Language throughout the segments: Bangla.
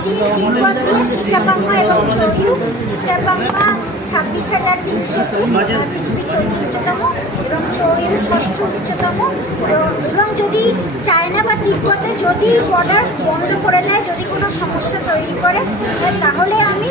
চীন, তিব্বত দিয়ে সিসাপাংমা এবং চৌরিউ। সিসাপাংমা 26,300 ফুট, পৃথিবীর 14 উচ্চতম এবং চৌরিউ 6ষ্ঠ উচ্চতম। এবং যদি চায়না বা তিব্বতে যদি বর্ডার বন্ধ করে দেয়, যদি কোনো সমস্যা তৈরি করে, তাহলে আমি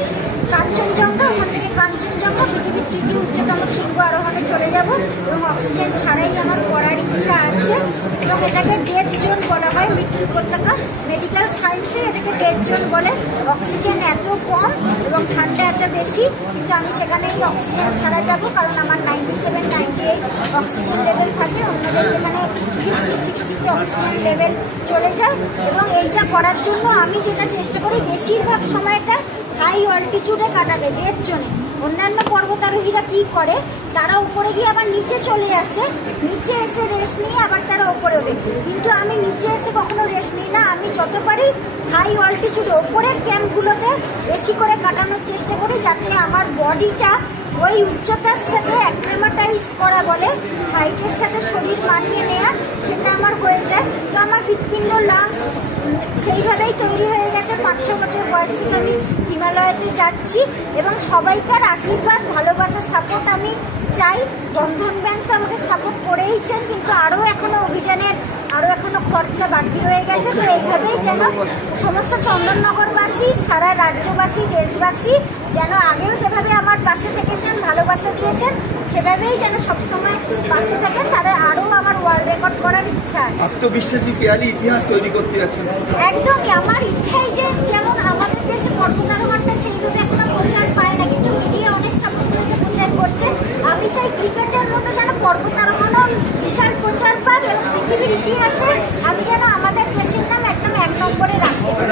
কাঞ্চনজঙ্ঘা, ওখান থেকে কাঞ্চনজঙ্ঘা পৃথিবীর 3য় উচ্চতম শৃঙ্গ আরোহণে চলে যাব এবং অক্সিজেন ছাড়াই আমার করার ইচ্ছা আছে। এবং এটাকে ডেথ জোন বলা হয়, মৃত্যু উপত্যকা। মেডিকেল সায়েন্সে এটাকে ডেথ জোন বলে। অক্সিজেন এত কম এবং ঠান্ডা এত বেশি, কিন্তু আমি সেখানেই অক্সিজেন ছাড়া যাব, কারণ আমার 97-98 অক্সিজেন লেভেল থাকে, অন্যদের যেখানে 50-60তে অক্সিজেন লেভেল চলে যায়। এবং এইটা করার জন্য আমি যেটা চেষ্টা করি, বেশিরভাগ সময়টা হাই অল্টিটিউডে কাটাতে, ডেথ জোনে। অন্যান্য পর্বতারোহীরা কী করে, তারা উপরে গিয়ে আবার নিচে চলে আসে, নিচে এসে রেস্ট নিয়ে আবার তারা উপরে ওঠে, কিন্তু আমি নিচে এসে কখনো রেস্ট নিই না। আমি যত পারি হাই অল্টিটিউডে ওপরের ক্যাম্পগুলোতে বেশি করে কাটানোর চেষ্টা করি, যাতে আমার বডিটা ওই উচ্চতার সাথে অ্যাক্লিমাটাইজ করা বলে, হাইটের সাথে শরীর মানিয়ে নেওয়া, সেটা আমার হয়ে যায়। তো আমার হৃৎপিণ্ড, লাংস সেইভাবেই তৈরি হয়ে গেছে। 5-6 বছর বয়স থেকে আমি হিমালয়াতে যাচ্ছি এবং সবাইকার আশীর্বাদ, ভালোবাসার সাপোর্ট আমি চাই। বন্ধন ব্যাংক তো আমাকে সাপোর্ট করেইছেন, কিন্তু আরও এখনও অভিযানের এখনও খরচা বাকি রয়ে গেছে। তো এইভাবেই যেন সমস্ত চন্দননগরবাসী, সারা রাজ্যবাসী, দেশবাসী যেন আগেও যেভাবে আমার পাশে থেকেছেন, ভালোবাসা দিয়েছেন, সেভাবেই যেন সবসময় পাশে থাকেন। তারা আরও আমার ওয়ার্ল্ড রেকর্ড করার ইচ্ছা আছে। আত্মবিশ্বাসী পেয়ালি ইতিহাস তৈরি করতে যাচ্ছেন। একদমই আমার ইচ্ছাই যে যেমন আমাদের দেশে পর্বতারোহণটা সেইভাবে এখনো প্রচার পায় না, কিন্তু মিডিয়া অনেক সাপোর্ট করেছে, প্রচার করছে। আমি চাই ক্রিকেটের মতো যেন পর্বতারোহণও বিশাল প্রচার পাক এবং পৃথিবীর ইতিহাসে আমি যেন আমাদের দেশের নাম একদম 1 নম্বরে রাখতে পারি।